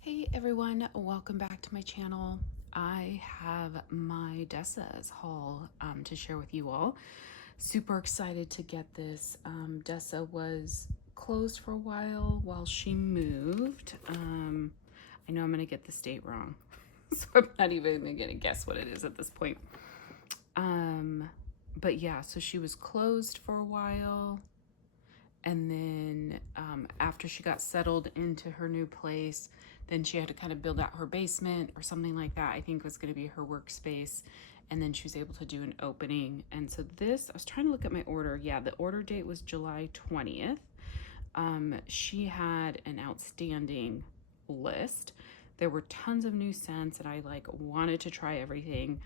Hey everyone, welcome back to my channel. I have my Dessa's haul to share with you all. Super excited to get this. Dessa was closed for a while she moved. I know I'm going to get the state wrong, so I'm not even going to guess what it is at this point. But yeah, so she was closed for a while. And then after she got settled into her new place, then she had to kind of build out her basement or something like that. I think was going to be her workspace. And then she was able to do an opening. And so this, I was trying to look at my order. Yeah, the order date was July 20th. She had an outstanding list. There were tons of new scents and I wanted to try everything.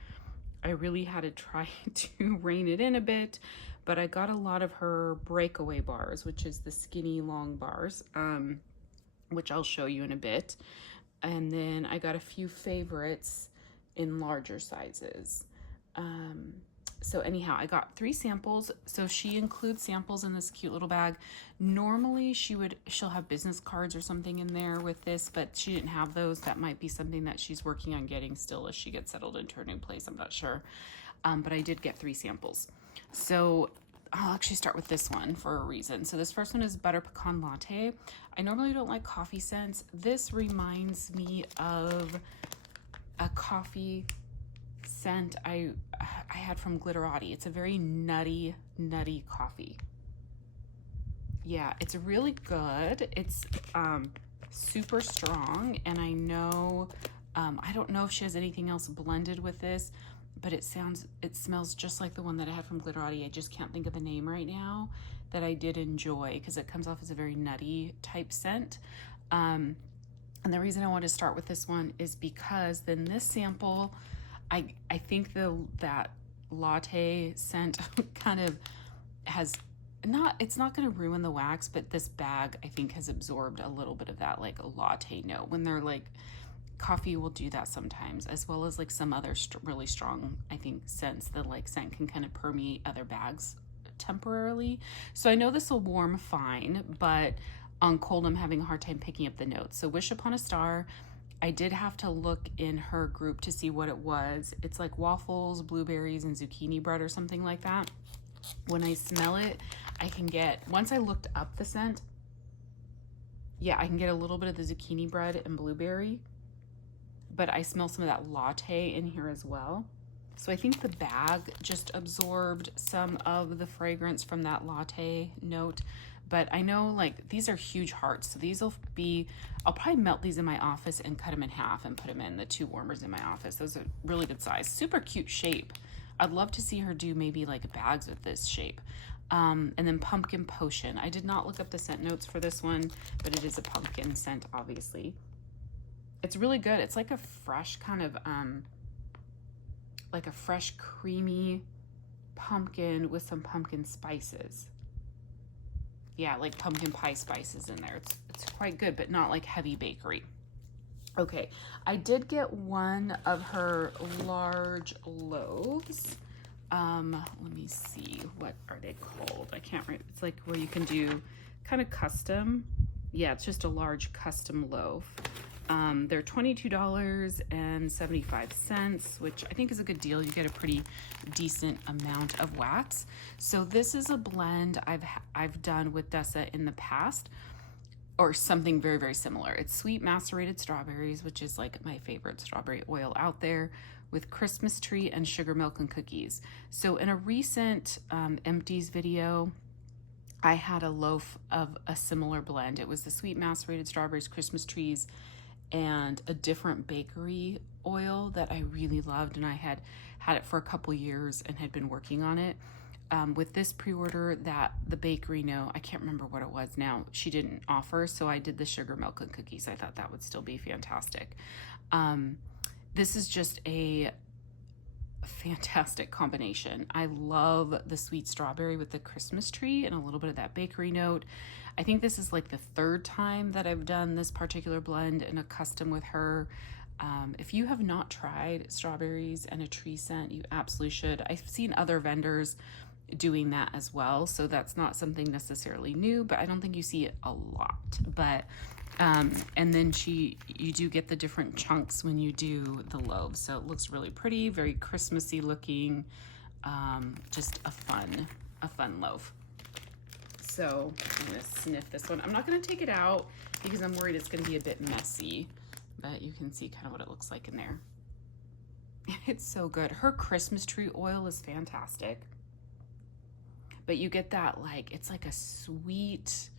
I really had to try to rein it in a bit, but I got a lot of her Breakaway bars, which is the skinny long bars, which I'll show you in a bit. And then I got a few favorites in larger sizes. So anyhow, I got 3 samples. So she includes samples in this cute little bag. Normally she'll have business cards or something in there with this, but she didn't have those. That might be something that she's working on getting still as she gets settled into her new place. I'm not sure. But I did get 3 samples. So I'll actually start with this one for a reason. So this first one is Butter Pecan Latte. I normally don't like coffee scents. This reminds me of a coffee scent I had from Glitterati. It's a very nutty coffee. Yeah, it's really good. It's super strong, and I know I don't know if she has anything else blended with this, but it smells just like the one that I had from Glitterati. I just can't think of the name right now, that I did enjoy because it comes off as a very nutty type scent. And the reason I want to start with this one is because then this sample, I think that latte scent kind of has it's not going to ruin the wax, but this bag I think has absorbed a little bit of that a latte note. When they're coffee will do that sometimes, as well as some other really strong, I think, scents. The scent can kind of permeate other bags temporarily. So I know this will warm fine, but on cold I'm having a hard time picking up the notes. So Wish Upon a Star, I did have to look in her group to see what it was. It's like waffles, blueberries, and zucchini bread or something like that. When I smell it, I can get, once I looked up the scent, yeah, I can get a little bit of the zucchini bread and blueberry, but I smell some of that latte in here as well. So I think the bag just absorbed some of the fragrance from that latte note. But I know these are huge hearts. So these will be, I'll probably melt these in my office and cut them in half and put them in the 2 warmers in my office. Those are really good size, super cute shape. I'd love to see her do maybe bags with this shape. And then Pumpkin Potion. I did not look up the scent notes for this one, but it is a pumpkin scent, obviously. It's really good. It's like a fresh kind of, like a fresh creamy pumpkin with some pumpkin spices. Yeah, like pumpkin pie spices in there. It's quite good, but not heavy bakery. Okay, I did get one of her large loaves. Let me see, what are they called? I can't remember. It's where you can do kind of custom. Yeah, it's just a large custom loaf. They're $22.75, which I think is a good deal. You get a pretty decent amount of wax. So this is a blend I've done with Dessa in the past, or something very, very similar. It's sweet macerated strawberries, which is my favorite strawberry oil out there, with Christmas tree and sugar milk and cookies. So in a recent empties video, I had a loaf of a similar blend. It was the sweet macerated strawberries, Christmas trees, and a different bakery oil that I really loved, and I had it for a couple years and had been working on it. With this pre-order, that the bakery note, I can't remember what it was now, she didn't offer, so I did the sugar milk and cookies. I thought that would still be fantastic. This is just a fantastic combination. I love the sweet strawberry with the Christmas tree and a little bit of that bakery note. I think this is the 3rd time that I've done this particular blend in a custom with her. If you have not tried strawberries and a tree scent, you absolutely should. I've seen other vendors doing that as well. So that's not something necessarily new, but I don't think you see it a lot. But and then you do get the different chunks when you do the loaves. So it looks really pretty, very Christmassy looking. Just a fun loaf. So I'm gonna sniff this one. I'm not gonna take it out because I'm worried it's gonna be a bit messy, but you can see kind of what it looks like in there. It's so good. Her Christmas tree oil is fantastic. But you get that, like, it's like a sweet,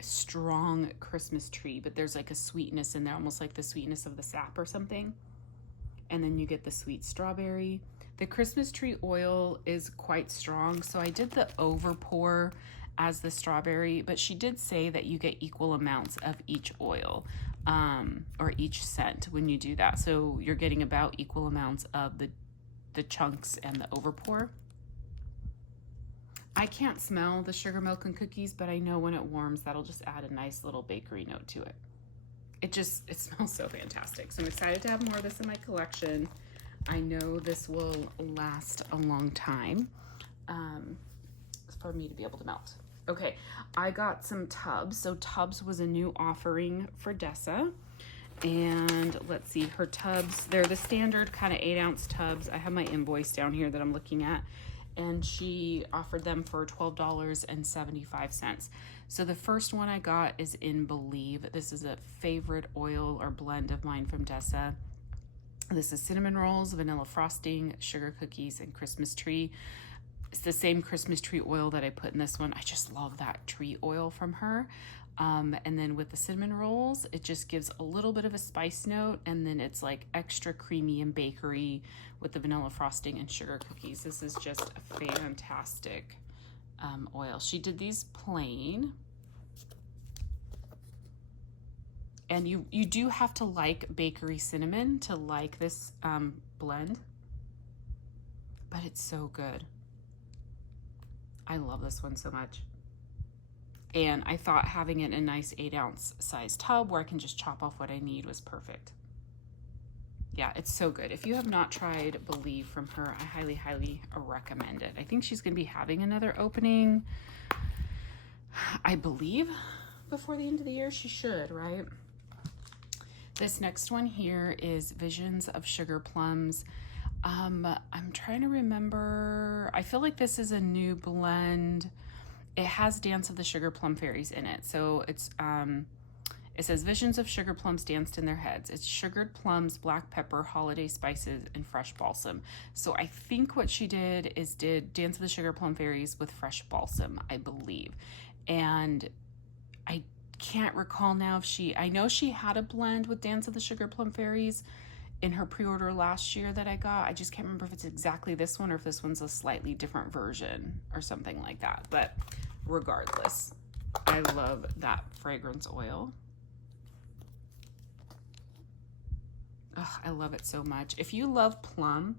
strong Christmas tree, but there's like a sweetness in there, almost like the sweetness of the sap or something. And then you get the sweet strawberry. The Christmas tree oil is quite strong, so I did the over pour as the strawberry, but she did say that you get equal amounts of each oil, or each scent when you do that. So you're getting about equal amounts of the chunks and the over pour. I can't smell the sugar, milk, and cookies, but I know when it warms, that'll just add a nice little bakery note to it. It smells so fantastic. So I'm excited to have more of this in my collection. I know this will last a long time for me to be able to melt. Okay, I got some tubs. So tubs was a new offering for Dessa. And let's see, her tubs, they're the standard kind of 8-ounce tubs. I have my invoice down here that I'm looking at. And she offered them for $12.75. So the first one I got is in Believe. This is a favorite oil or blend of mine from Dessa. This is cinnamon rolls, vanilla frosting, sugar cookies, and Christmas tree. It's the same Christmas tree oil that I put in this one. I just love that tree oil from her. And then with the cinnamon rolls, it just gives a little bit of a spice note, and then it's like extra creamy and bakery with the vanilla frosting and sugar cookies. This is just a fantastic oil. She did these plain. And you do have to like bakery cinnamon to like this blend, but it's so good. I love this one so much. And I thought having it in a nice 8-ounce size tub where I can just chop off what I need was perfect. Yeah, it's so good. If you have not tried Believe from her, I highly, highly recommend it. I think she's going to be having another opening, I believe, before the end of the year. She should, right? This next one here is Visions of Sugar Plums. I'm trying to remember. I feel like this is a new blend. It has Dance of the Sugar Plum Fairies in it. So it's it says Visions of Sugar Plums danced in their heads. It's sugared plums, black pepper, holiday spices, and fresh balsam. So I think what she did is did Dance of the Sugar Plum Fairies with fresh balsam, I believe. And I can't recall now if I know she had a blend with Dance of the Sugar Plum Fairies in her pre-order last year that I got. I just can't remember if it's exactly this one or if this one's a slightly different version or something like that. But regardless, I love that fragrance oil. Oh, I love it so much. If you love plum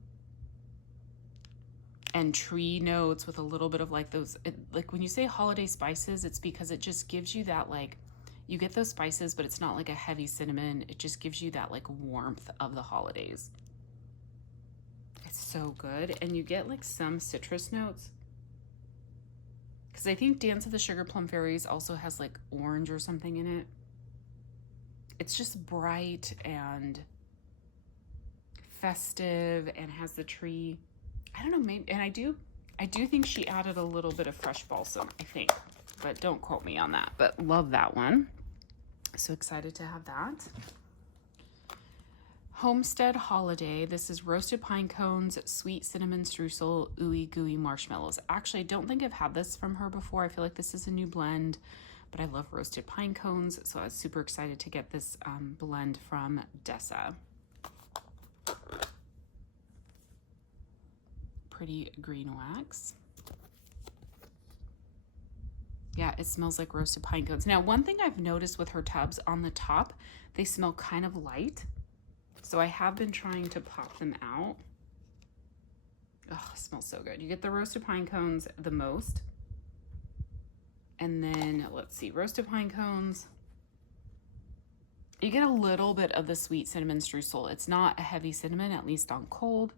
and tree notes with a little bit of like those, like when you say holiday spices, it's because it just gives you that, like, you get those spices, but it's not like a heavy cinnamon. It just gives you that like warmth of the holidays. It's so good. And you get like some citrus notes. Because I think Dance of the Sugar Plum Fairies also has like orange or something in it. It's just bright and festive and has the tree. I don't know, maybe, and I do think she added a little bit of fresh balsam, I think, but don't quote me on that. But love that one. So excited to have that. Homestead Holiday. This is roasted pine cones, sweet cinnamon streusel, ooey gooey marshmallows. Actually, I don't think I've had this from her before. I feel like this is a new blend, but I love roasted pine cones, so I was super excited to get this blend from Dessa. Pretty green wax. Yeah, it smells like roasted pine cones. Now, one thing I've noticed with her tubs on the top, they smell kind of light. So I have been trying to pop them out. Oh, it smells so good. You get the roasted pine cones the most. And then, let's see, roasted pine cones. You get a little bit of the sweet cinnamon streusel. It's not a heavy cinnamon, at least on cold,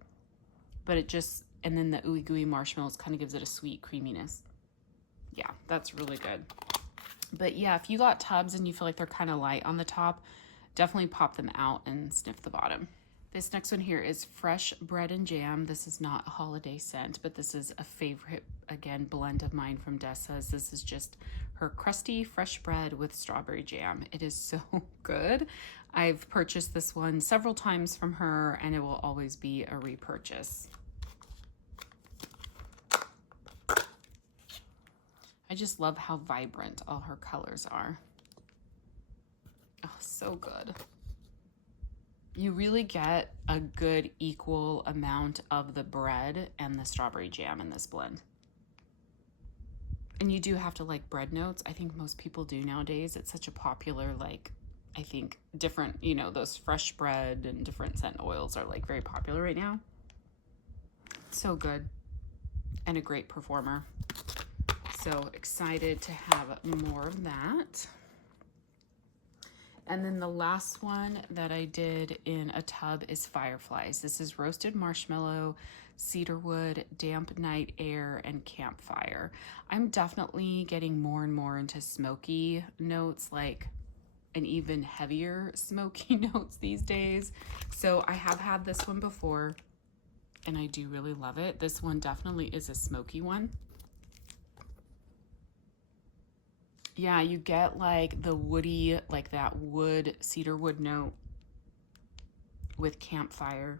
but it just and then the ooey gooey marshmallows kind of gives it a sweet creaminess. Yeah, that's really good. But yeah, if you got tubs and you feel like they're kind of light on the top, definitely pop them out and sniff the bottom. This next one here is fresh bread and jam. This is not a holiday scent, but this is a favorite, again, blend of mine from Dessa's. This is just her crusty fresh bread with strawberry jam. It is so good. I've purchased this one several times from her, and it will always be a repurchase. I just love how vibrant all her colors are. Oh, so good. You really get a good equal amount of the bread and the strawberry jam in this blend. And you do have to like bread notes. I think most people do nowadays. It's such a popular, like, I think different, you know, those fresh bread and different scent oils are like very popular right now. So good. And a great performer. So excited to have more of that. And then the last one that I did in a tub is Fireflies. This is roasted marshmallow, cedarwood, damp night air, and campfire. I'm definitely getting more and more into smoky notes, like an even heavier smoky notes these days. So I have had this one before, and I do really love it. This one definitely is a smoky one. Yeah, you get like the woody, like that wood, cedar wood note with campfire.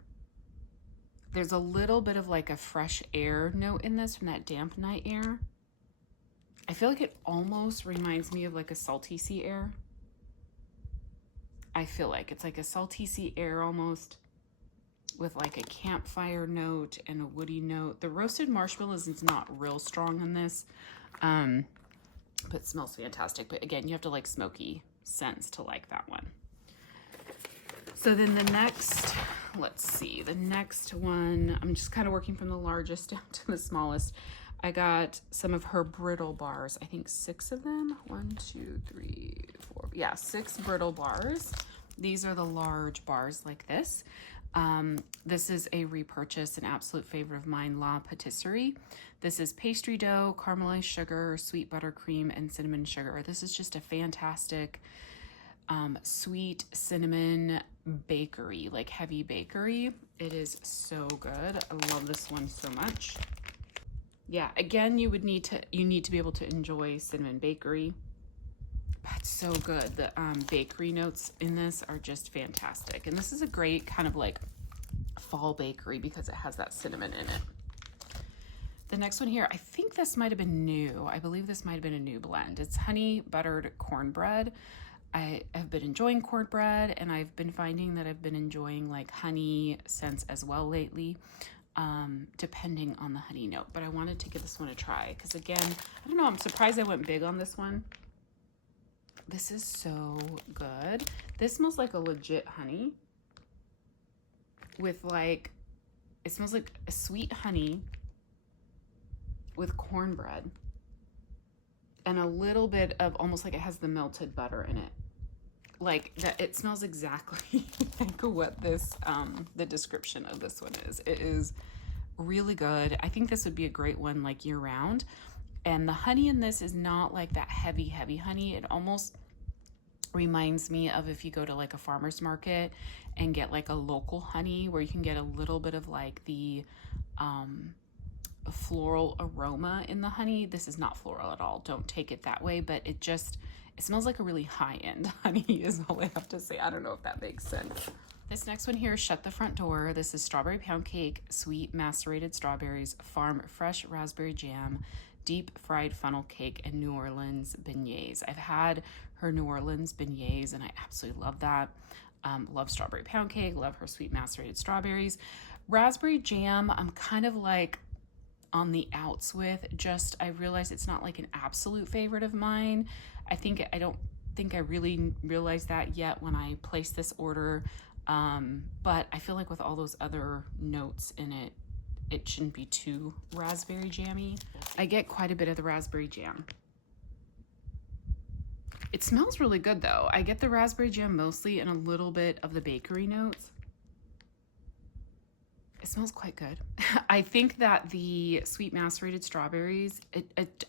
There's a little bit of like a fresh air note in this from that damp night air. I feel like it almost reminds me of like a salty sea air. I feel like it's like a salty sea air almost with like a campfire note and a woody note. The roasted marshmallows is not real strong in this. But it smells fantastic. But again, you have to like smoky scents to like that one. So then the next, let's see, the next one, I'm just kind of working from the largest down to the smallest. I got some of her brittle bars. I think 6 of them. 1, 2, 3, 4. Yeah, 6 brittle bars. These are the large bars like this. This is a repurchase, an absolute favorite of mine, La Patisserie. This is pastry dough, caramelized sugar, sweet buttercream, and cinnamon sugar. This is just a fantastic sweet cinnamon bakery, like heavy bakery. It is so good. I love this one so much. Yeah, again, you need to be able to enjoy cinnamon bakery. That's so good. The bakery notes in this are just fantastic. And this is a great kind of like fall bakery because it has that cinnamon in it. The next one here, I think this might have been new. I believe this might have been a new blend. It's honey buttered cornbread. I have been enjoying cornbread, and I've been finding that I've been enjoying like honey scents as well lately, depending on the honey note. But I wanted to give this one a try because again, I don't know, I'm surprised I went big on this one. This is so good. This smells like a legit honey with like, it smells like a sweet honey with cornbread and a little bit of almost like it has the melted butter in it. Like that, it smells exactly like what this, the description of this one is. It is really good. I think this would be a great one like year round. And the honey in this is not like that heavy honey. It almost reminds me of if you go to like a farmer's market and get like a local honey where you can get a little bit of like the floral aroma in the honey. This is not floral at all. Don't take it that way, but it smells like a really high-end honey is all I have to say. I don't know if that makes sense. This next one here is Shut the Front Door. This is strawberry pound cake, sweet macerated strawberries, farm fresh raspberry jam, deep fried funnel cake, and New Orleans beignets. I've had her New Orleans beignets and I absolutely love that. Love strawberry pound cake, love her sweet macerated strawberries. Raspberry jam, I'm kind of like on the outs with. Just, I realize it's not like an absolute favorite of mine. I don't think I really realized that yet when I placed this order. But I feel like with all those other notes in it, it shouldn't be too raspberry jammy. I get quite a bit of the raspberry jam. It smells really good though. I get the raspberry jam mostly and a little bit of the bakery notes. It smells quite good. I think that the sweet macerated strawberries,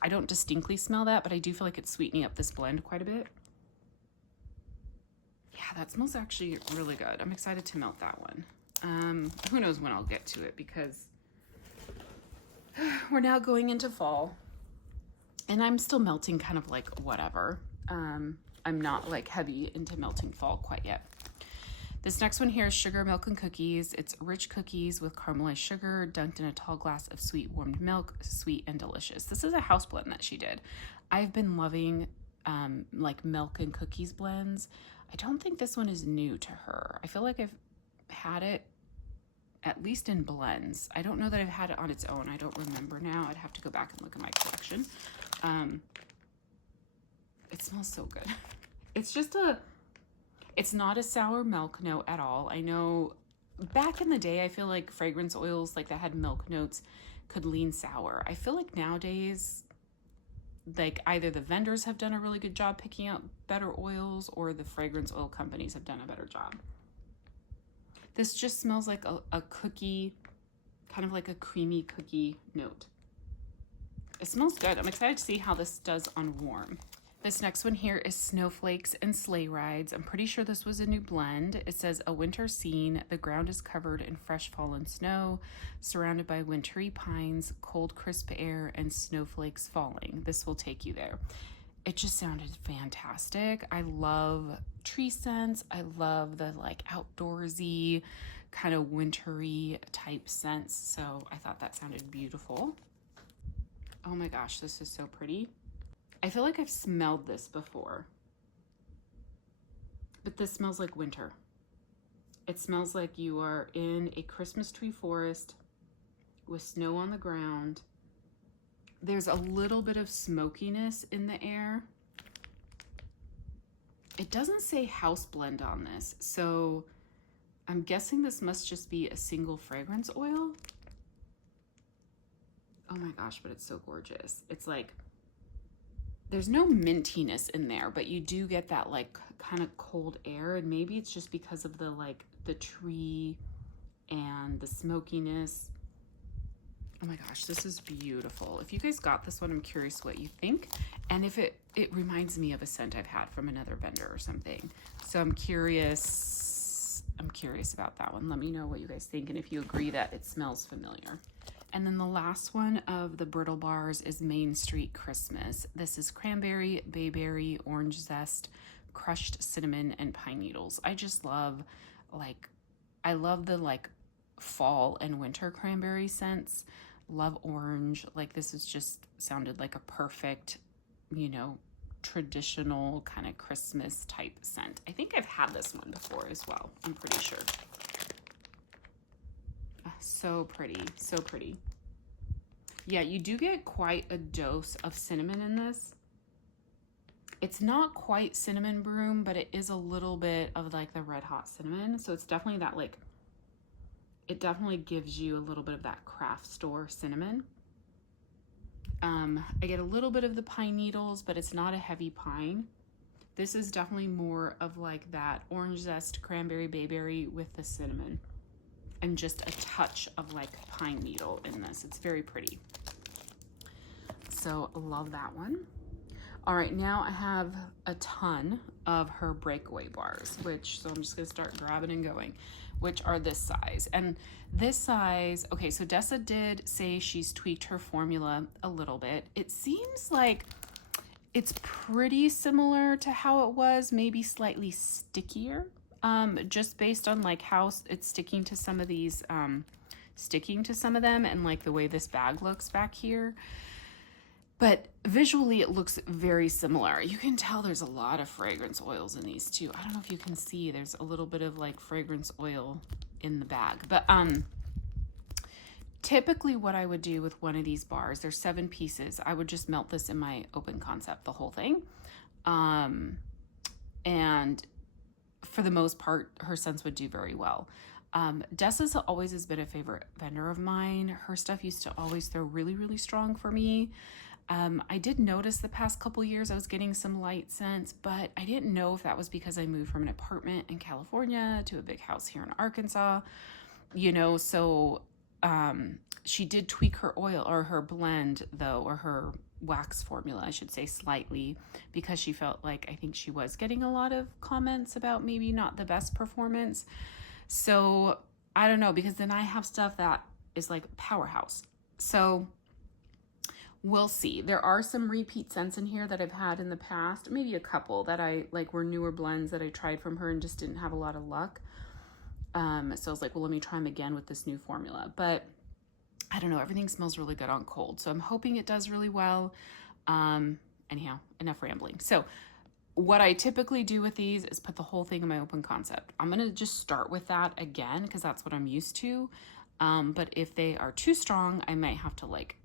I don't distinctly smell that, but I do feel like it's sweetening up this blend quite a bit. Yeah, that smells actually really good. I'm excited to melt that one. Who knows when I'll get to it, because we're now going into fall and I'm still melting kind of like whatever. I'm not like heavy into melting fall quite yet. This next one here is sugar, milk, and cookies. It's rich cookies with caramelized sugar dunked in a tall glass of sweet warmed milk, sweet and delicious. This is a house blend that she did. I've been loving like milk and cookies blends. I don't think this one is new to her. I feel like I've had it at least in blends. I don't know that I've had it on its own. I don't remember now. I'd have to go back and look at my collection. It smells so good. It's not a sour milk note at all. I know back in the day, I feel like fragrance oils like that had milk notes could lean sour. I feel like nowadays, like either the vendors have done a really good job picking out better oils or the fragrance oil companies have done a better job. This just smells like a cookie, kind of like a creamy cookie note. It smells good. I'm excited to see how this does on warm. This next one here is Snowflakes and Sleigh Rides. I'm pretty sure this was a new blend. It says, a winter scene. The ground is covered in fresh fallen snow, surrounded by wintry pines, cold crisp air, and snowflakes falling. This will take you there. It just sounded fantastic. I love tree scents. I love the like outdoorsy, kind of wintry type scents. So I thought that sounded beautiful. Oh my gosh, this is so pretty. I feel like I've smelled this before, but this smells like winter. It smells like you are in a Christmas tree forest with snow on the ground. There's a little bit of smokiness in the air. It doesn't say house blend on this, so I'm guessing this must just be a single fragrance oil. Oh my gosh, but it's so gorgeous. It's like, there's no mintiness in there, but you do get that like kind of cold air, and maybe it's just because of the like the tree and the smokiness. Oh my gosh, this is beautiful. If you guys got this one, I'm curious what you think, and if it reminds me of a scent I've had from another vendor or something. So I'm curious about that one. Let me know what you guys think and if you agree that it smells familiar. And then the last one of the Brittle bars is Main Street Christmas. This is cranberry, bayberry, orange zest, crushed cinnamon, and pine needles. I just love, like, I love the, like, fall and winter cranberry scents. Love orange. Like, this is just sounded like a perfect, you know, traditional kind of Christmas type scent. I think I've had this one before as well. I'm pretty sure. So pretty, so pretty. Yeah, you do get quite a dose of cinnamon in this. It's not quite cinnamon broom, but it is a little bit of like the red hot cinnamon. So it's definitely that like, it definitely gives you a little bit of that craft store cinnamon. I get a little bit of the pine needles, but it's not a heavy pine. This is definitely more of like that orange zest, cranberry, bayberry with the cinnamon. And just a touch of like pine needle in this. It's very pretty. So love that one. All right, now I have a ton of her Breakaway bars, so I'm just gonna start grabbing and going, which are this size. And this size, okay, so Dessa did say she's tweaked her formula a little bit. It seems like it's pretty similar to how it was, maybe slightly stickier. Just based on like how it's sticking to some of these, sticking to some of them and like the way this bag looks back here. But visually it looks very similar. You can tell there's a lot of fragrance oils in these too. I don't know if you can see, there's a little bit of like fragrance oil in the bag. But typically what I would do with one of these bars, there's 7 pieces. I would just melt this in my open concept, the whole thing. And for the most part, her scents would do very well. Dessa's always has been a favorite vendor of mine. Her stuff used to always throw really, really strong for me. I did notice the past couple years I was getting some light scents, but I didn't know if that was because I moved from an apartment in California to a big house here in Arkansas. you know, so she did tweak her oil or her blend though, or her wax formula, I should say, slightly, because she felt like I think she was getting a lot of comments about maybe not the best performance. So I don't know, because then I have stuff that is like powerhouse. So we'll see. There are some repeat scents in here that I've had in the past, maybe a couple that I like were newer blends that I tried from her and just didn't have a lot of luck. So I was like, well, let me try them again with this new formula. But I don't know, everything smells really good on cold. So I'm hoping it does really well. Anyhow, enough rambling. So what I typically do with these is put the whole thing in my open concept. I'm going to just start with that again because that's what I'm used to. But if they are too strong, I might have to like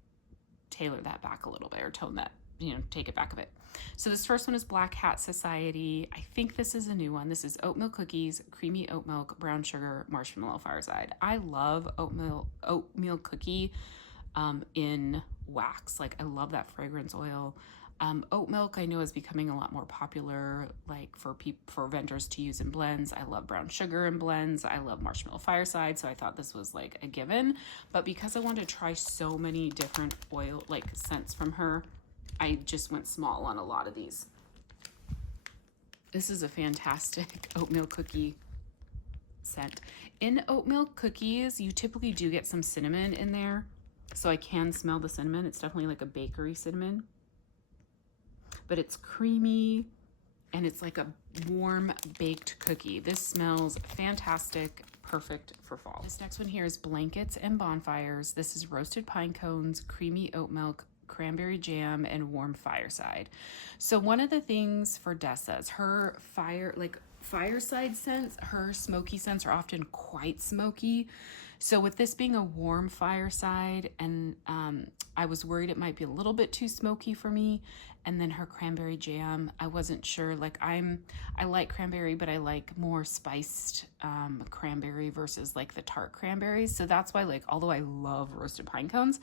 tailor that back a little bit or tone that, you know, take it back a bit. So this first one is Black Hat Society. I think this is a new one. This is oatmeal cookies, creamy oat milk, brown sugar, marshmallow fireside. I love oatmeal cookie in wax. Like I love that fragrance oil. Oat milk I know is becoming a lot more popular, like for vendors to use in blends. I love brown sugar in blends. I love marshmallow fireside, so I thought this was like a given. But because I wanted to try so many different oil like scents from her, I just went small on a lot of these. This is a fantastic oatmeal cookie scent. In oatmeal cookies, you typically do get some cinnamon in there, so I can smell the cinnamon. It's definitely like a bakery cinnamon. But it's creamy and it's like a warm baked cookie. This smells fantastic, perfect for fall. This next one here is Blankets and Bonfires. This is roasted pine cones, creamy oat milk, cranberry jam, and warm fireside. So one of the things for Dessa is her fireside scents, her smoky scents are often quite smoky. So with this being a warm fireside, and I was worried it might be a little bit too smoky for me. And then her cranberry jam, I wasn't sure. Like I like cranberry, but I like more spiced cranberry versus like the tart cranberries. So that's why, like, although I love roasted pine cones,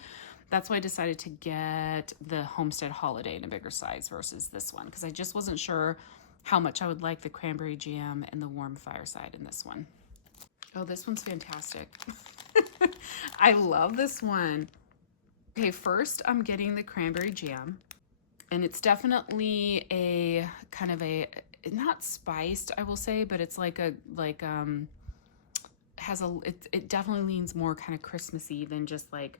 that's why I decided to get the Homestead Holiday in a bigger size versus this one, because I just wasn't sure how much I would like the cranberry jam and the warm fireside in this one. Oh, this one's fantastic. I love this one. Okay, first I'm getting the cranberry jam, and it's definitely a kind of a, not spiced, I will say, but it's like a, it definitely leans more kind of Christmassy than just like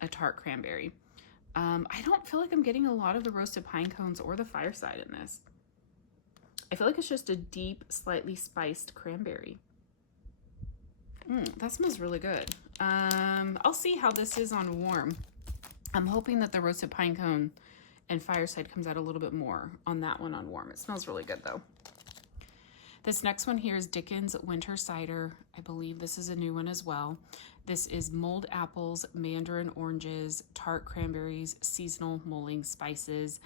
a tart cranberry. I don't feel like I'm getting a lot of the roasted pine cones or the fireside in this. I feel like it's just a deep, slightly spiced cranberry. That smells really good. I'll see how this is on warm. I'm hoping that the roasted pine cone and fireside comes out a little bit more on that one on warm. It smells really good though. This next one here is Dickens Winter Cider. I believe this is a new one as well. This is mulled apples, mandarin oranges, tart cranberries, seasonal mulling spices.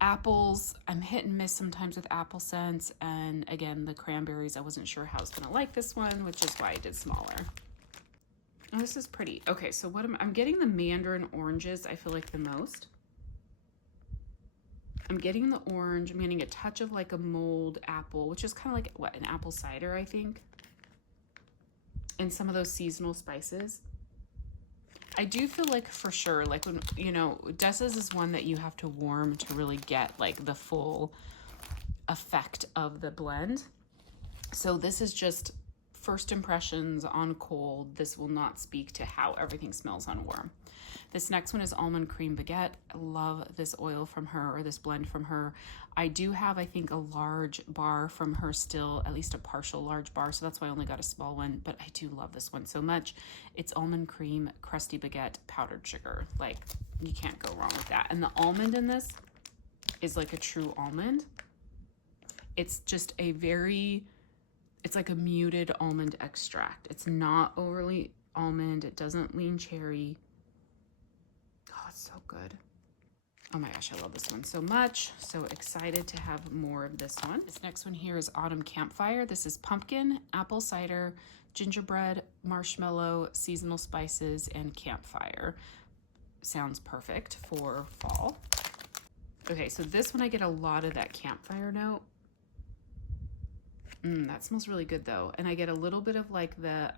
Apples, I'm hit and miss sometimes with apple scents, and again the cranberries, I wasn't sure how I was gonna like this one, which is why I did smaller. Oh, this is pretty. Okay, so what I'm getting the mandarin oranges, I feel like the most. I'm getting the orange, I'm getting a touch of like a mulled apple, which is kind of like what, an apple cider, I think, and some of those seasonal spices. I do feel like for sure, like when, you know, Dessa's is one that you have to warm to really get like the full effect of the blend. So this is just first impressions on cold. This will not speak to how everything smells on warm. This next one is Almond Cream Baguette. I love this oil from her, or this blend from her. I do have, I think, a large bar from her still, at least a partial large bar, so that's why I only got a small one, but I do love this one so much. It's almond cream, crusty baguette, powdered sugar. Like, you can't go wrong with that. And the almond in this is like a true almond. It's just a very, it's like a muted almond extract. It's not overly almond. It doesn't lean cherry. Oh, it's so good. Oh my gosh, I love this one so much. So excited to have more of this one. This next one here is Autumn Campfire. This is pumpkin, apple cider, gingerbread, marshmallow, seasonal spices, and campfire. Sounds perfect for fall. Okay, so this one I get a lot of that campfire note. That smells really good though. And I get a little bit of like the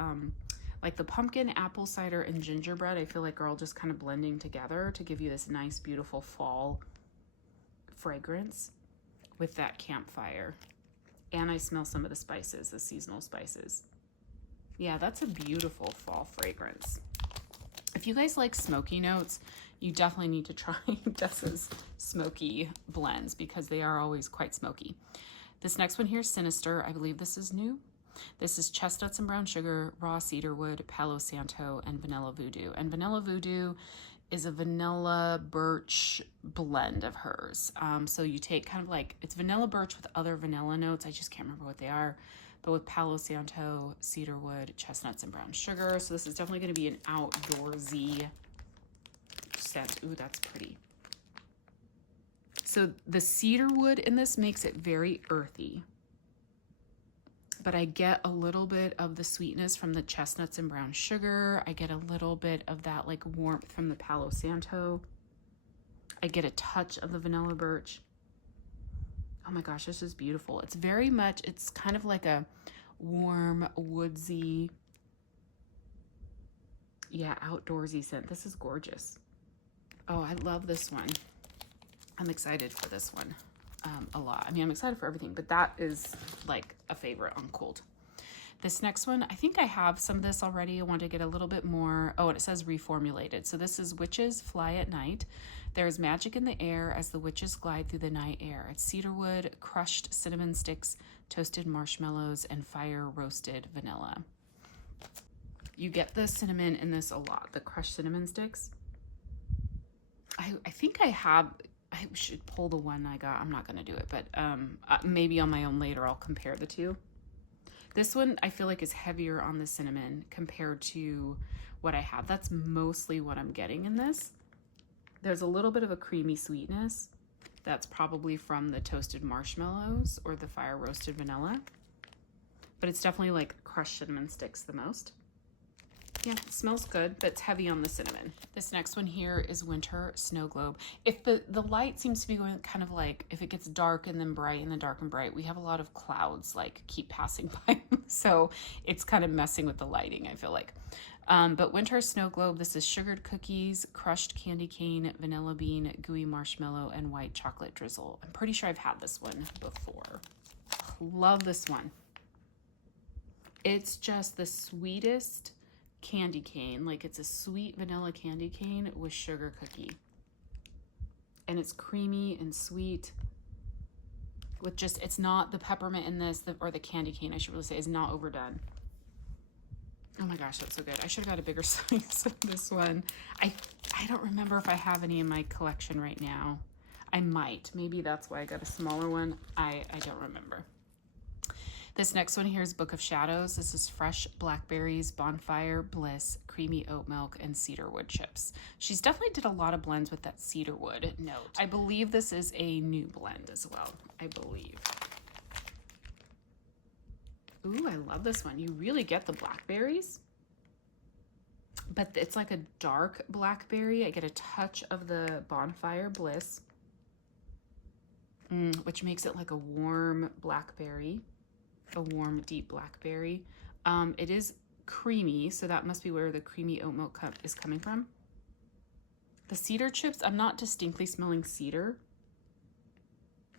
Like the pumpkin, apple cider, and gingerbread, I feel like are all just kind of blending together to give you this nice, beautiful fall fragrance with that campfire. And I smell some of the spices, the seasonal spices. Yeah, that's a beautiful fall fragrance. If you guys like smoky notes, you definitely need to try Dessa's smoky blends because they are always quite smoky. This next one here is Sinister. I believe this is new. This is chestnuts and brown sugar, raw cedarwood, Palo Santo, and vanilla voodoo. And vanilla voodoo is a vanilla birch blend of hers. So you take kind of like, it's vanilla birch with other vanilla notes. I just can't remember what they are. But with Palo Santo, cedarwood, chestnuts, and brown sugar. So this is definitely going to be an outdoorsy scent. Ooh, that's pretty. So the cedarwood in this makes it very earthy. But I get a little bit of the sweetness from the chestnuts and brown sugar. I get a little bit of that like warmth from the Palo Santo. I get a touch of the vanilla birch. Oh my gosh, this is beautiful. It's very much, it's kind of like a warm, woodsy, yeah, outdoorsy scent. This is gorgeous. Oh, I love this one. I'm excited for this one. A lot. I mean, I'm excited for everything, but that is like a favorite on cold. This next one, I think I have some of this already. I want to get a little bit more. Oh, and it says reformulated. So this is Witches Fly at Night. There is magic in the air as the witches glide through the night air. It's cedarwood, crushed cinnamon sticks, toasted marshmallows, and fire roasted vanilla. You get the cinnamon in this a lot, the crushed cinnamon sticks. I think I have. I should pull the one I got. I'm not going to do it, but maybe on my own later I'll compare the two. This one I feel like is heavier on the cinnamon compared to what I have. That's mostly what I'm getting in this. There's a little bit of a creamy sweetness. That's probably from the toasted marshmallows or the fire roasted vanilla. But it's definitely like crushed cinnamon sticks the most. Yeah, it smells good, but it's heavy on the cinnamon. This next one here is Winter Snow Globe. If the light seems to be going kind of like, if it gets dark and then bright and then dark and bright, we have a lot of clouds like keep passing by. So it's kind of messing with the lighting, I feel like. But Winter Snow Globe, this is sugared cookies, crushed candy cane, vanilla bean, gooey marshmallow, and white chocolate drizzle. I'm pretty sure I've had this one before. Love this one. It's just the sweetest candy cane. Like it's a sweet vanilla candy cane with sugar cookie. And it's creamy and sweet with just, it's not the peppermint in this, or the candy cane, I should really say, is not overdone. Oh my gosh, that's so good. I should have got a bigger size of this one. I don't remember if I have any in my collection right now. I might. Maybe that's why I got a smaller one. I don't remember. This next one here is Book of Shadows. This is fresh blackberries, bonfire, bliss, creamy oat milk, and cedarwood chips. She's definitely did a lot of blends with that cedarwood note. I believe this is a new blend as well, I believe. Ooh, I love this one. You really get the blackberries, but it's like a dark blackberry. I get a touch of the bonfire bliss, which makes it like a warm blackberry. A warm, deep blackberry. It is creamy, so that must be where the creamy oat milk cup is coming from. The cedar chips, I'm not distinctly smelling cedar,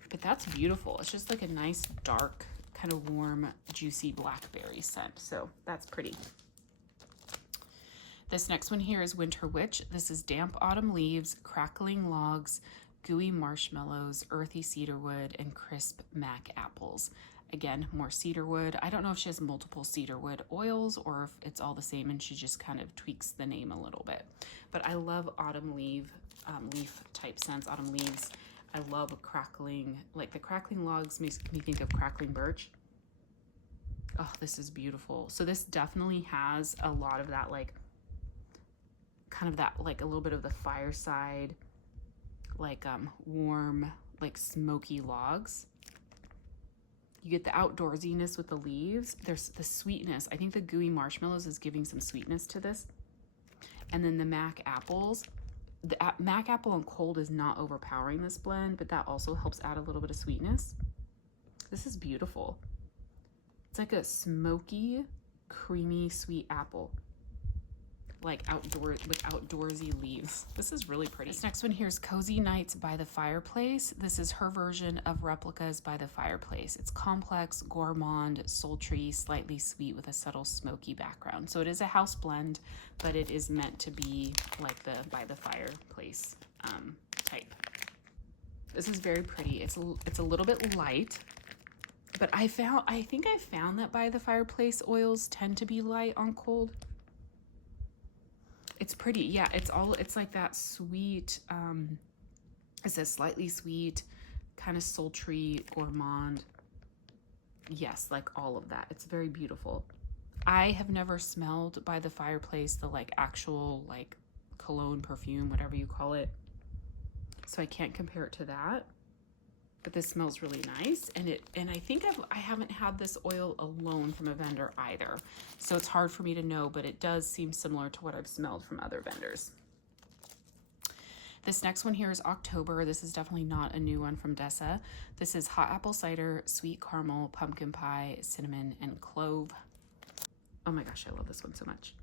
but that's beautiful. It's just like a nice, dark, kind of warm, juicy blackberry scent, so that's pretty. This next one here is Winter Witch. This is damp autumn leaves, crackling logs, gooey marshmallows, earthy cedarwood, and crisp mac apples. Again, more cedarwood. I don't know if she has multiple cedarwood oils or if it's all the same and she just kind of tweaks the name a little bit. But I love autumn leaf type scents, autumn leaves. I love crackling, like the crackling logs makes me think of crackling birch. Oh, this is beautiful. So this definitely has a lot of that, like kind of that, like a little bit of the fireside, like warm, like smoky logs. You get the outdoorsiness with the leaves. There's the sweetness. I think the gooey marshmallows is giving some sweetness to this. And then the mac apples. The mac apple and cold is not overpowering this blend, but that also helps add a little bit of sweetness. This is beautiful. It's like a smoky, creamy, sweet apple. like outdoorsy leaves. This is really pretty. This next one here is Cozy Nights by the Fireplace. This is her version of Replicas by the Fireplace. It's complex, gourmand, sultry, slightly sweet with a subtle smoky background. So it is a house blend, but it is meant to be like the by the Fireplace type. This is very pretty. It's a little bit light, but I think I found that by the Fireplace oils tend to be light on cold. It's pretty. Yeah, it's like that sweet, it says slightly sweet, kind of sultry, gourmand. Yes, like all of that. It's very beautiful. I have never smelled by the Fireplace, the like actual like cologne, perfume, whatever you call it. So I can't compare it to that. But this smells really nice, and I think I haven't had this oil alone from a vendor either, so it's hard for me to know, but it does seem similar to what I've smelled from other vendors. This next one here is October. This is definitely not a new one from Dessa. This is hot apple cider, sweet caramel, pumpkin pie, cinnamon, and clove. Oh my gosh, I love this one so much.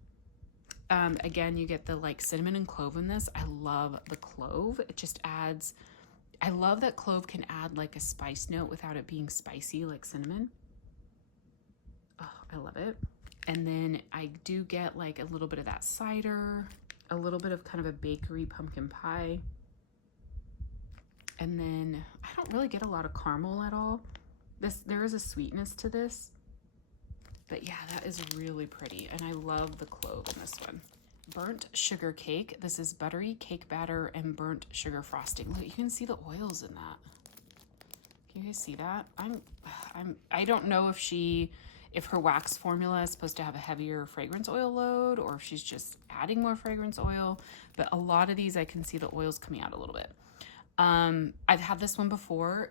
Again, you get the like cinnamon and clove in this. I love the clove. It just adds, I love that clove can add like a spice note without it being spicy like cinnamon. Oh, I love it. And then I do get like a little bit of that cider, a little bit of kind of a bakery pumpkin pie. And then I don't really get a lot of caramel at all. There is a sweetness to this. But yeah, that is really pretty. And I love the clove in this one. Burnt sugar cake. This is buttery cake batter and burnt sugar frosting. Look, you can see the oils in that. Can you guys see that? I don't know if her wax formula is supposed to have a heavier fragrance oil load or if she's just adding more fragrance oil, but a lot of these I can see the oils coming out a little bit. I've had this one before.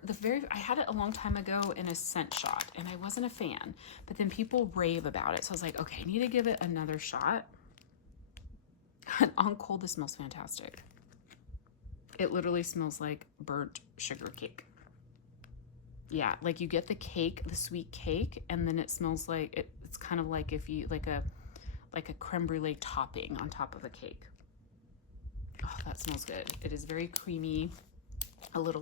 I had it a long time ago in a scent shot and I wasn't a fan, but then people rave about it. So I was like, okay, I need to give it another shot. And on cold, this smells fantastic. It literally smells like burnt sugar cake. Yeah, like you get the cake, the sweet cake, and then it smells like, it's kind of like if you, like a creme brulee topping on top of a cake. Oh, that smells good. It is very creamy. A little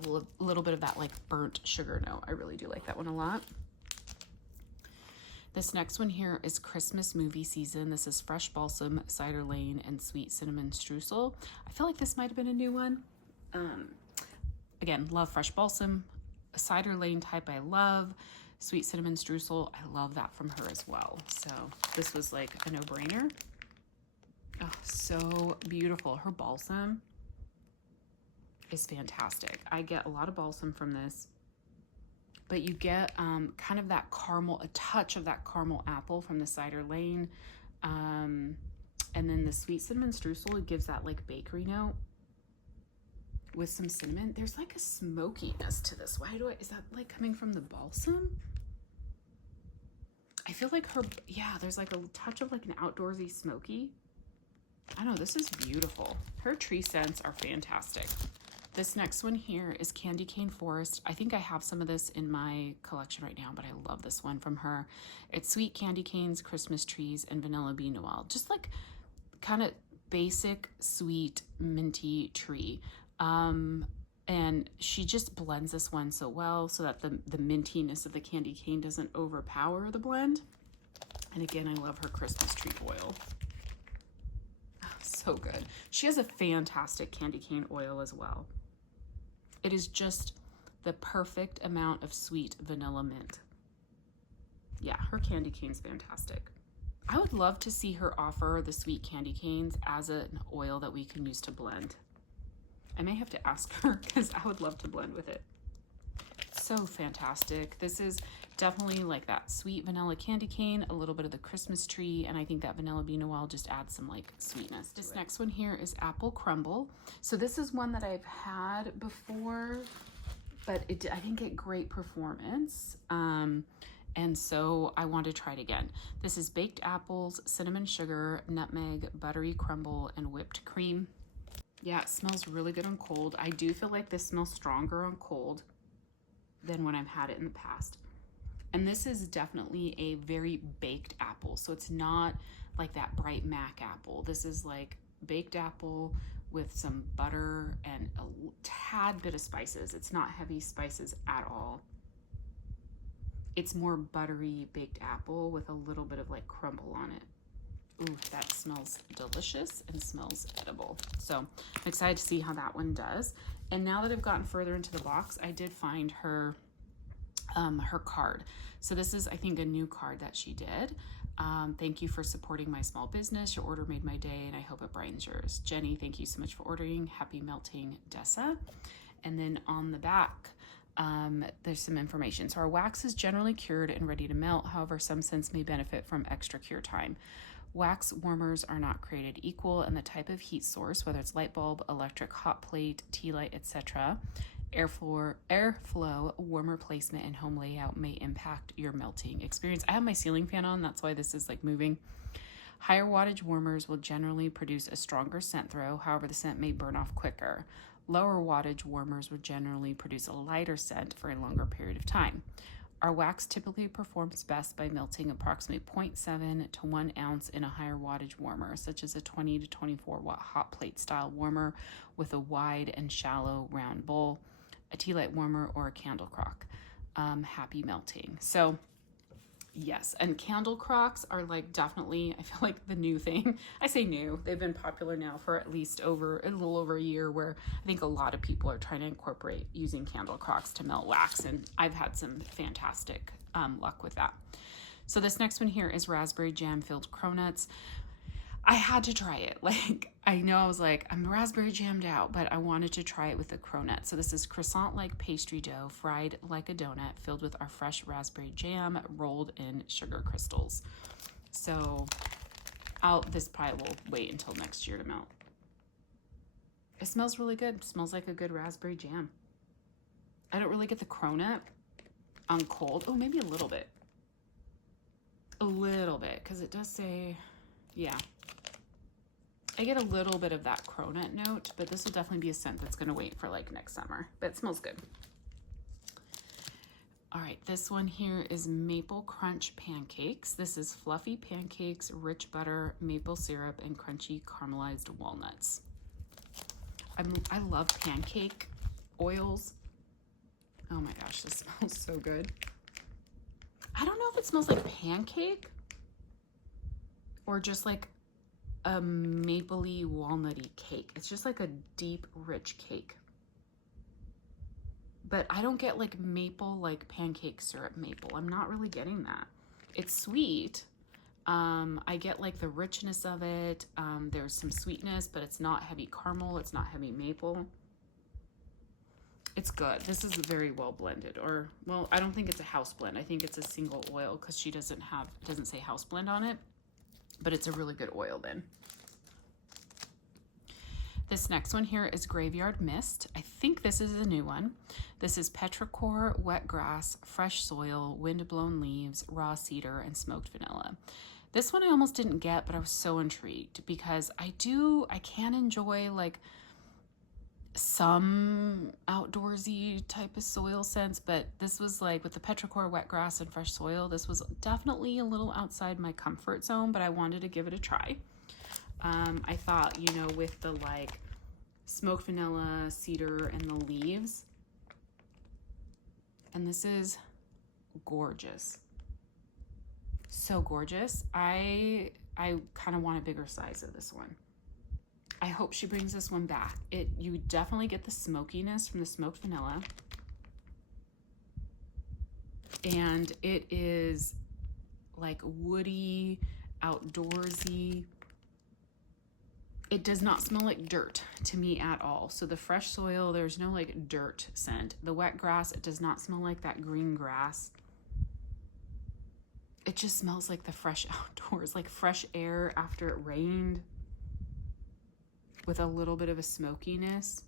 bit of that like burnt sugar note. I really do like that one a lot. This next one here is Christmas movie season. This is fresh balsam, cider lane, and sweet cinnamon streusel. I feel like this might have been a new one. Again, love fresh balsam. Cider lane type I love. Sweet cinnamon streusel, I love that from her as well. So this was like a no-brainer. Oh, so beautiful. Her balsam is fantastic. I get a lot of balsam from this. But you get kind of that caramel, a touch of that caramel apple from the cider lane. And then the sweet cinnamon streusel, it gives that like bakery note with some cinnamon. There's like a smokiness to this. Is that like coming from the balsam? I feel like there's like a touch of like an outdoorsy smoky. I don't know, this is beautiful. Her tree scents are fantastic. This next one here is Candy Cane Forest. I think I have some of this in my collection right now, but I love this one from her. It's sweet candy canes, Christmas trees, and vanilla bean noel. Just like kind of basic, sweet, minty tree. And she just blends this one so well so that the mintiness of the candy cane doesn't overpower the blend. And again, I love her Christmas tree oil. So good. She has a fantastic candy cane oil as well. It is just the perfect amount of sweet vanilla mint. Yeah, her candy cane's fantastic. I would love to see her offer the sweet candy canes as an oil that we can use to blend. I may have to ask her because I would love to blend with it. So fantastic. This is definitely like that sweet vanilla candy cane, a little bit of the Christmas tree, and I think that vanilla bean noel just adds some like sweetness to it. This next one here is Apple Crumble. So this is one that I've had before, but I didn't get great performance. And so I want to try it again. This is baked apples, cinnamon sugar, nutmeg, buttery crumble, and whipped cream. Yeah, it smells really good on cold. I do feel like this smells stronger on cold than when I've had it in the past. And this is definitely a very baked apple. So it's not like that bright Mac apple. This is like baked apple with some butter and a tad bit of spices. It's not heavy spices at all. It's more buttery baked apple with a little bit of like crumble on it. Ooh, that smells delicious and smells edible. So I'm excited to see how that one does. And now that I've gotten further into the box, I did find her card. So this is, I think, a new card that she did. Thank you for supporting my small business. Your order made my day and I hope it brightens yours. Jenny, thank you so much for ordering. Happy melting, Dessa. And then on the back, there's some information. So our wax is generally cured and ready to melt. However, some scents may benefit from extra cure time. Wax warmers are not created equal, and the type of heat source, whether it's light bulb, electric hot plate, tea light, etc., airflow, warmer placement, and home layout may impact your melting experience. I have my ceiling fan on, that's why this is like moving. Higher wattage warmers will generally produce a stronger scent throw, however the scent may burn off quicker. Lower wattage warmers would generally produce a lighter scent for a longer period of time. Our wax typically performs best by melting approximately 0.7 to 1 ounce in a higher wattage warmer, such as a 20 to 24 watt hot plate style warmer with a wide and shallow round bowl, a tea light warmer, or a candle crock. Happy melting. So yes, and candle crocks are like definitely, I feel like, the new thing. I say new, they've been popular now for at least a little over a year, where I think a lot of people are trying to incorporate using candle crocks to melt wax, and I've had some fantastic luck with that. So this next one here is raspberry jam filled cronuts. I had to try it. Like, I know I was like, I'm raspberry jammed out, but I wanted to try it with the cronut. So this is croissant-like pastry dough, fried like a donut, filled with our fresh raspberry jam, rolled in sugar crystals. So this probably will wait until next year to melt. It smells really good. It smells like a good raspberry jam. I don't really get the cronut on cold. Oh, maybe a little bit. A little bit, because it does say, yeah. I get a little bit of that cronut note, but this will definitely be a scent that's going to wait for like next summer, but it smells good. All right, this one here is maple crunch pancakes. This is fluffy pancakes, rich butter, maple syrup, and crunchy caramelized walnuts. I love pancake oils. Oh my gosh, this smells so good. I don't know if it smells like pancake or just like a mapley walnutty cake. It's just like a deep, rich cake. But I don't get like maple, like pancake syrup maple. I'm not really getting that. It's sweet. I get like the richness of it. There's some sweetness, but it's not heavy caramel. It's not heavy maple. It's good. This is very well blended, or, well, I don't think it's a house blend. I think it's a single oil, because she doesn't say house blend on it. But it's a really good oil then. This next one here is Graveyard Mist. I think this is a new one. This is petrichor, wet grass, fresh soil, wind-blown leaves, raw cedar, and smoked vanilla. This one I almost didn't get, but I was so intrigued because I can enjoy like some outdoorsy type of soil scents, but this was like with the petrichor, wet grass, and fresh soil, this was definitely a little outside my comfort zone, but I wanted to give it a try. I thought, you know, with the like smoked vanilla, cedar, and the leaves, and this is gorgeous. So gorgeous. I kind of want a bigger size of this one. I hope she brings this one back. You definitely get the smokiness from the smoked vanilla. And it is like woody, outdoorsy. It does not smell like dirt to me at all. So the fresh soil, there's no like dirt scent. The wet grass, it does not smell like that green grass. It just smells like the fresh outdoors, like fresh air after it rained, with a little bit of a smokiness.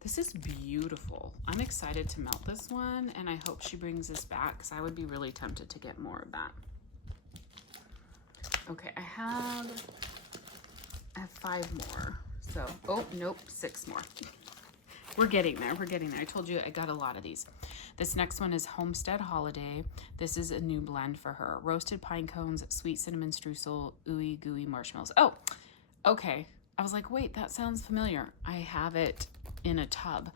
This is beautiful. I'm excited to melt this one, and I hope she brings this back, because I would be really tempted to get more of that. Okay, I have 5 more. So, oh, nope, 6 more. We're getting there. We're getting there. I told you I got a lot of these. This next one is Homestead Holiday. This is a new blend for her. Roasted pine cones, sweet cinnamon streusel, ooey gooey marshmallows. Oh, okay. I was like, wait, that sounds familiar. I have it in a tub.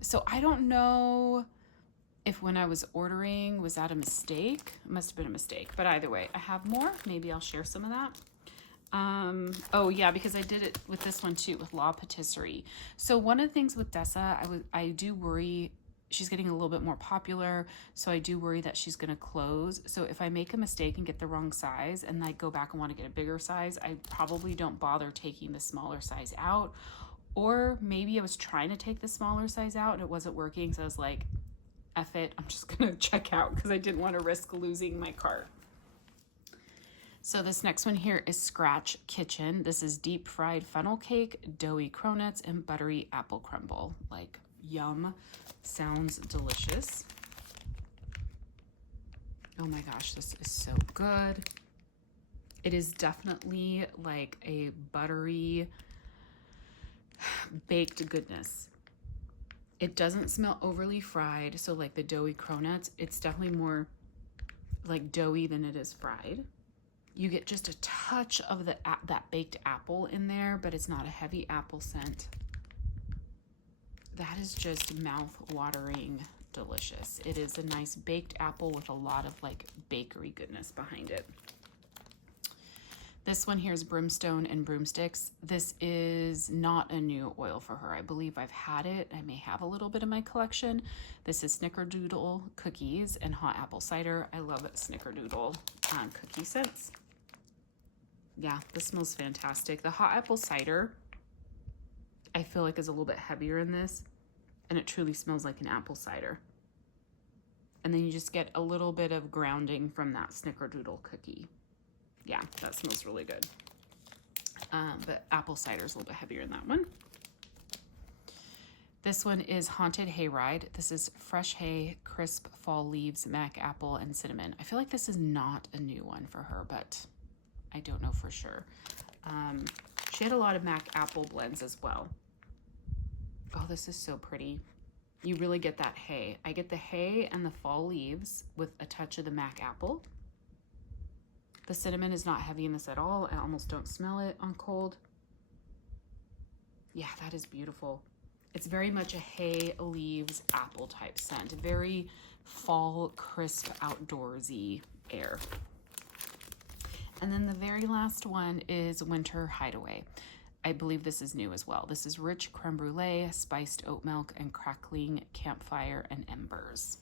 So I don't know if when I was ordering, was that a mistake? It must have been a mistake. But either way, I have more. Maybe I'll share some of that. Oh yeah, because I did it with this one too, with La Patisserie. So one of the things with Dessa, I do worry she's getting a little bit more popular, so I do worry that she's gonna close. So if I make a mistake and get the wrong size and I go back and want to get a bigger size, I probably don't bother taking the smaller size out. Or maybe I was trying to take the smaller size out and it wasn't working, so I was like, F it, I'm just gonna check out because I didn't want to risk losing my cart. So this next one here is Scratch Kitchen. This is deep fried funnel cake, doughy cronuts, and buttery apple crumble. Like, yum. Sounds delicious. Oh my gosh, this is so good. It is definitely like a buttery baked goodness. It doesn't smell overly fried, so like the doughy cronuts, it's definitely more like doughy than it is fried. You get just a touch of that baked apple in there, but it's not a heavy apple scent. That is just mouth-watering delicious. It is a nice baked apple with a lot of like bakery goodness behind it. This one here is Brimstone and Broomsticks. This is not a new oil for her. I believe I've had it. I may have a little bit in my collection. This is Snickerdoodle cookies and hot apple cider. I love Snickerdoodle cookie scents. Yeah, this smells fantastic. The hot apple cider, I feel like is a little bit heavier in this, and it truly smells like an apple cider. And then you just get a little bit of grounding from that Snickerdoodle cookie. Yeah, that smells really good. But apple cider is a little bit heavier in that one. This one is Haunted Hayride. This is fresh hay, crisp fall leaves, mac apple, and cinnamon. I feel like this is not a new one for her, but I don't know for sure. She had a lot of mac apple blends as well. Oh, this is so pretty. You really get that hay. I get the hay and the fall leaves with a touch of the mac apple. The cinnamon is not heavy in this at all. I almost don't smell it on cold. Yeah, that is beautiful. It's very much a hay, leaves, apple type scent. Very fall, crisp, outdoorsy air. And then the very last one is Winter Hideaway. I believe this is new as well. This is rich creme brulee, spiced oat milk, and crackling campfire and embers.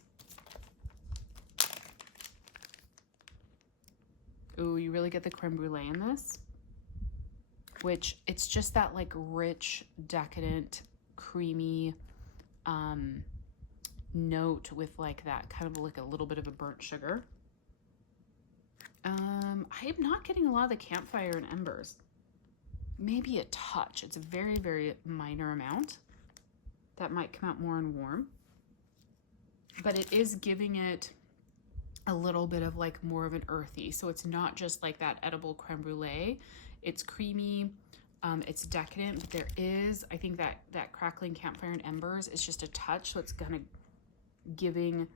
Ooh, you really get the creme brulee in this, which it's just that like rich, decadent, creamy note with like that kind of like a little bit of a burnt sugar. I am not getting a lot of the campfire and embers. Maybe a touch. It's a very, very minor amount. That might come out more in warm. But it is giving it a little bit of like more of an earthy. So it's not just like that edible creme brulee. It's creamy. It's decadent, but there is, I think that crackling campfire and embers is just a touch. So it's kind of giving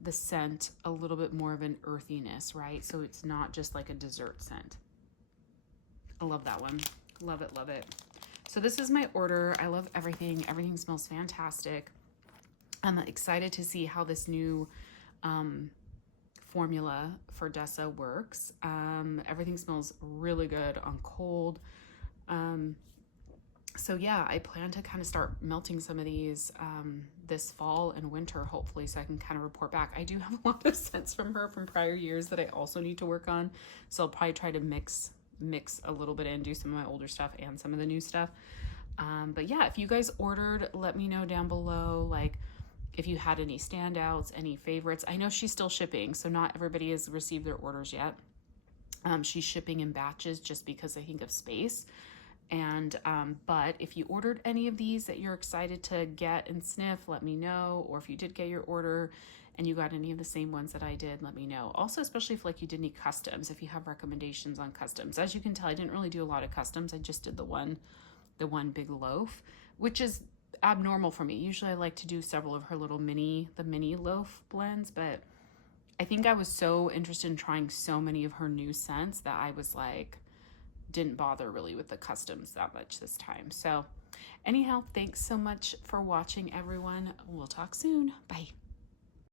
the scent a little bit more of an earthiness, right? So it's not just like a dessert scent. I love that one. Love it, love it. So this is my order. I love everything. Everything smells fantastic. I'm excited to see how this new formula for Dessa works. Everything smells really good on cold. So yeah, I plan to kind of start melting some of these this fall and winter, hopefully, so I can kind of report back. I do have a lot of scents from her from prior years that I also need to work on. So I'll probably try to mix a little bit and do some of my older stuff and some of the new stuff. But yeah, if you guys ordered, let me know down below, like if you had any standouts, any favorites. I know she's still shipping, so not everybody has received their orders yet. She's shipping in batches just because I think of space. And but if you ordered any of these that you're excited to get and sniff, let me know. Or if you did get your order and you got any of the same ones that I did, let me know. Also, especially if like you did any customs, if you have recommendations on customs. As you can tell, I didn't really do a lot of customs. I just did the one big loaf, which is abnormal for me. Usually I like to do several of her little mini loaf blends, but I think I was so interested in trying so many of her new scents that I was like, didn't bother really with the customs that much this time. So anyhow, thanks so much for watching, everyone. We'll talk soon. Bye.